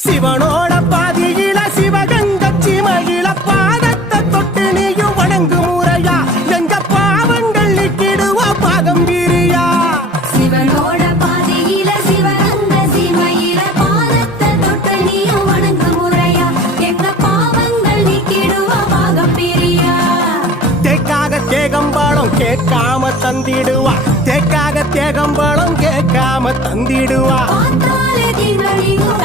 சிவனோட பாதியில சிவகங்க சிமையில பாதத்தை தொட்டு நீயும் வணங்கு முறையா எங்க பாவங்கள் நிக்கிடுவா பாகம் வீரியா சிவனோட பாதியில சிவகங்க சிமையில பாதத்தை தொட்டு நீயும் வணங்கு முறையா எங்க பாவங்கள் நிக்கிடுவா பாகம் வீரியா தேக்காக தேகம்பாளம் கேட்காம தந்திடுவா தேக்காக தேகம்பாளம் கேட்காம தந்திடுவா பார்த்தாலே தீவனியும்